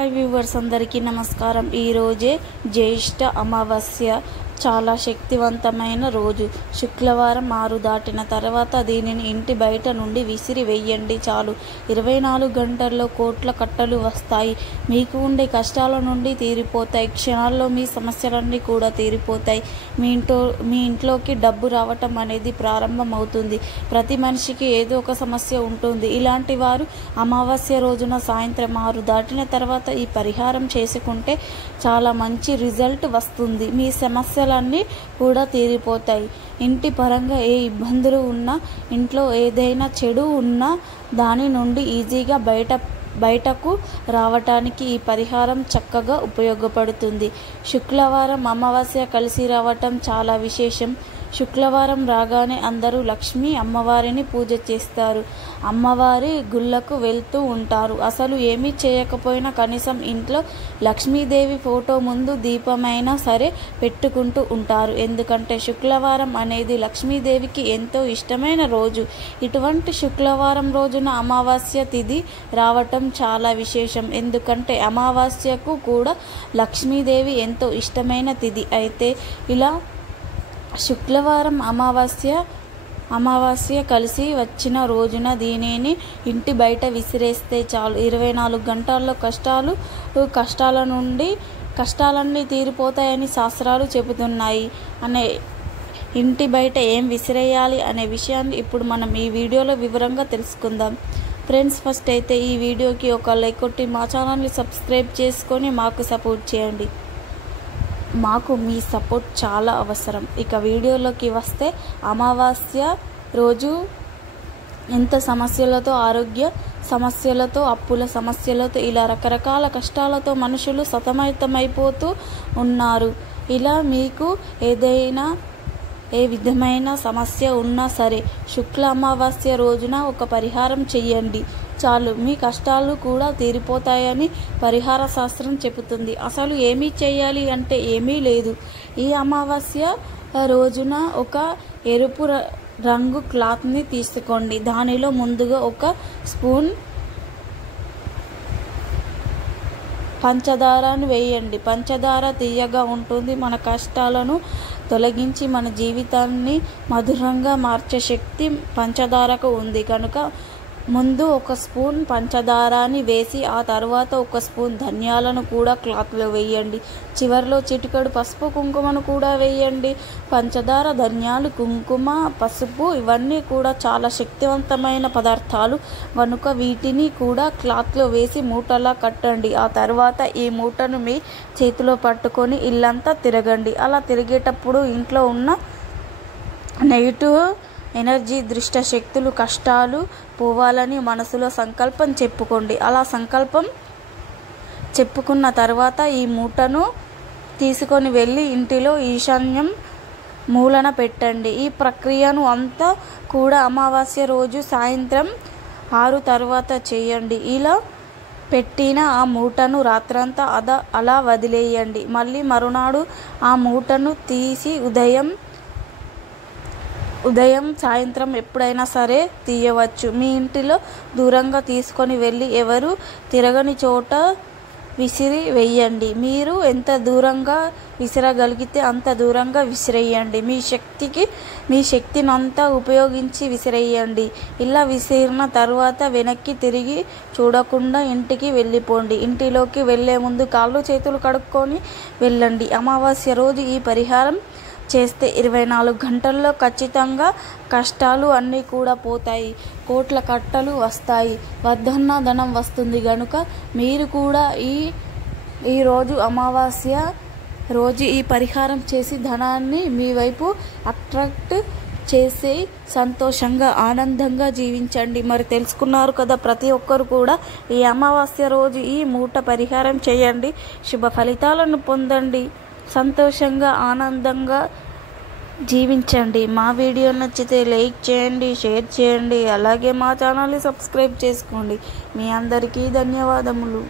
Hi viewers అందరికీ నమస్కారం। ఈ రోజే జ్యేష్ఠ అమావాస్య చాలా శక్తివంతమైన రోజు। శుక్రవారం 6 దాటిన తర్వాత దీనిని ఇంటి బయట నుండి విసిరి వేయండి చాలు। 24 గంటల్లో కోట్ల కట్టలు వస్తాయి। మీకు ఉండే కష్టాల నుండి తీరిపోతాయి। క్షణాల్లో మీ సమస్యలన్నీ కూడా తీరిపోతాయి। మీ ఇంట్లోకి డబ్బు రావటం అనేది ప్రారంభమవుతుంది। ప్రతి మనిషికి ఏదో ఒక సమస్య ఉంటుంది। ఇలాంటి వారు అమావాస్య రోజున సాయంత్రం 6 దాటిన తర్వాత ఈ పరిహారం చేసుకుంటే చాలా మంచి రిజల్ట్ వస్తుంది। మీ సమస్యలన్నీ కూడా తీరిపోతాయి। ఇంటి పరంగా ఏ ఇబ్బందులు ఉన్నా, ఇంట్లో ఏదైనా చెడు ఉన్నా దాని నుండి ఈజీగా బయటకు రావటానికి ఈ పరిహారం చక్కగా ఉపయోగపడుతుంది। శుక్రవారం అమావాస్య కలిసి రావటం చాలా విశేషం। శుక్రవారం రాగానే అందరూ లక్ష్మీ అమ్మవారిని పూజ చేస్తారు। అమ్మవారి గుళ్ళకు వెళ్తూ ఉంటారు। అసలు ఏమీ చేయకపోయినా కనీసం ఇంట్లో లక్ష్మీదేవి ఫోటో ముందు దీపమైనా సరే పెట్టుకుంటూ ఉంటారు। ఎందుకంటే శుక్రవారం అనేది లక్ష్మీదేవికి ఎంతో ఇష్టమైన రోజు। ఇటువంటి శుక్రవారం రోజున అమావాస్య తిథి రావటం చాలా విశేషం। ఎందుకంటే అమావాస్యకు కూడా లక్ష్మీదేవి ఎంతో ఇష్టమైన తిథి। అయితే ఇలా శుక్రవారం అమావాస్య కలిసి వచ్చిన రోజున దీనిని ఇంటి బయట విసిరేస్తే చాలు। 24 గంటల్లో కష్టాలన్నీ తీరిపోతాయని శాస్త్రాలు చెబుతున్నాయి। ఇంటి బయట ఏం విసిరేయాలి అనే విషయాన్ని ఇప్పుడు మనం ఈ వీడియోలో వివరంగా తెలుసుకుందాం। ఫ్రెండ్స్, ఫస్ట్ అయితే ఈ వీడియోకి ఒక లైక్ కొట్టి మా ఛానల్ని సబ్స్క్రైబ్ చేసుకొని మాకు సపోర్ట్ చేయండి। మాకు మీ సపోర్ట్ చాలా అవసరం। ఇక వీడియోలోకి వస్తే, అమావాస్య రోజు ఎంత సమస్యలతో, ఆరోగ్య సమస్యలతో, అప్పుల సమస్యలతో, ఇలా రకరకాల కష్టాలతో మనుషులు సతమతమైపోతూ ఉన్నారు। ఇలా మీకు ఏ విధమైన సమస్య ఉన్నా సరే శుక్ల అమావాస్య రోజున ఒక పరిహారం చెయ్యండి చాలు, మీ కష్టాలు కూడా తీరిపోతాయని పరిహార శాస్త్రం చెబుతుంది। అసలు ఏమీ చేయాలి అంటే ఏమీ లేదు। ఈ అమావాస్య రోజున ఒక ఎరుపు రంగు క్లాత్ని తీసుకోండి। దానిలో ముందుగా ఒక స్పూన్ పంచదారను వేయండి। పంచదార తీయగా ఉంటుంది। మన కష్టాలను తొలగించి మన జీవితాన్ని మధురంగా మార్చే శక్తి పంచదారకు ఉంది కనుక ముందు ఒక స్పూన్ పంచదారాన్ని వేసి ఆ తర్వాత ఒక స్పూన్ ధనియాలను కూడా క్లాత్లో వేయండి। చివరిలో చిటికెడు పసుపు కుంకుమను కూడా వేయండి। పంచదార, ధనియాలు, కుంకుమ, పసుపు ఇవన్నీ కూడా చాలా శక్తివంతమైన పదార్థాలు కనుక వీటిని కూడా క్లాత్లో వేసి మూటలా కట్టండి। ఆ తర్వాత ఈ మూటను మీ చేతిలో పట్టుకొని ఇల్లంతా తిరగండి। అలా తిరిగేటప్పుడు ఇంట్లో ఉన్న నెగిటివ్ ఎనర్జీ, దుష్ట శక్తులు, కష్టాలు పోవాలని మనసులో సంకల్పం చెప్పుకోండి। అలా సంకల్పం చెప్పుకున్న తర్వాత ఈ మూటను తీసుకొని వెళ్ళి ఇంటిలో ఈశాన్యం మూలన పెట్టండి। ఈ ప్రక్రియను అంతా కూడా అమావాస్య రోజు సాయంత్రం 6 తర్వాత చేయండి। ఇలా పెట్టిన ఆ మూటను రాత్రంతా అలా వదిలేయండి। మళ్ళీ మరునాడు ఆ మూటను తీసి ఉదయం సాయంత్రం ఎప్పుడైనా సరే తీయవచ్చు। మీ ఇంటిలో దూరంగా తీసుకొని వెళ్ళి ఎవరు తిరగని చోట విసిరి వేయండి। మీరు ఎంత దూరంగా విసిరగలిగితే అంత దూరంగా విసిరేయండి। మీ శక్తినంతా ఉపయోగించి విసిరేయండి। ఇలా విసిరిన తర్వాత వెనక్కి తిరిగి చూడకుండా ఇంటికి వెళ్ళిపోండి। ఇంటిలోకి వెళ్ళే ముందు కాళ్ళు చేతులు కడుక్కొని వెళ్ళండి। అమావాస్య రోజు ఈ పరిహారం చేస్తే 24 గంటల్లో ఖచ్చితంగా కష్టాలు అన్నీ కూడా పోతాయి। కోట్ల కట్టలు వస్తాయి। వద్దన్న ధనం వస్తుంది కనుక మీరు కూడా ఈ రోజు అమావాస్య రోజు ఈ పరిహారం చేసి ధనాన్ని మీ వైపు అట్రాక్ట్ చేసి సంతోషంగా ఆనందంగా జీవించండి। మరి తెలుసుకున్నారు కదా, ప్రతి ఒక్కరు కూడా ఈ అమావాస్య రోజు ఈ మూట పరిహారం చేయండి। శుభ ఫలితాలను పొందండి। సంతోషంగా ఆనందంగా జీవించండి। మా వీడియో నచ్చితే లైక్ చేయండి, షేర్ చేయండి, అలాగే మా ఛానల్ని సబ్స్క్రైబ్ చేసుకోండి। మీ అందరికీ ధన్యవాదములు।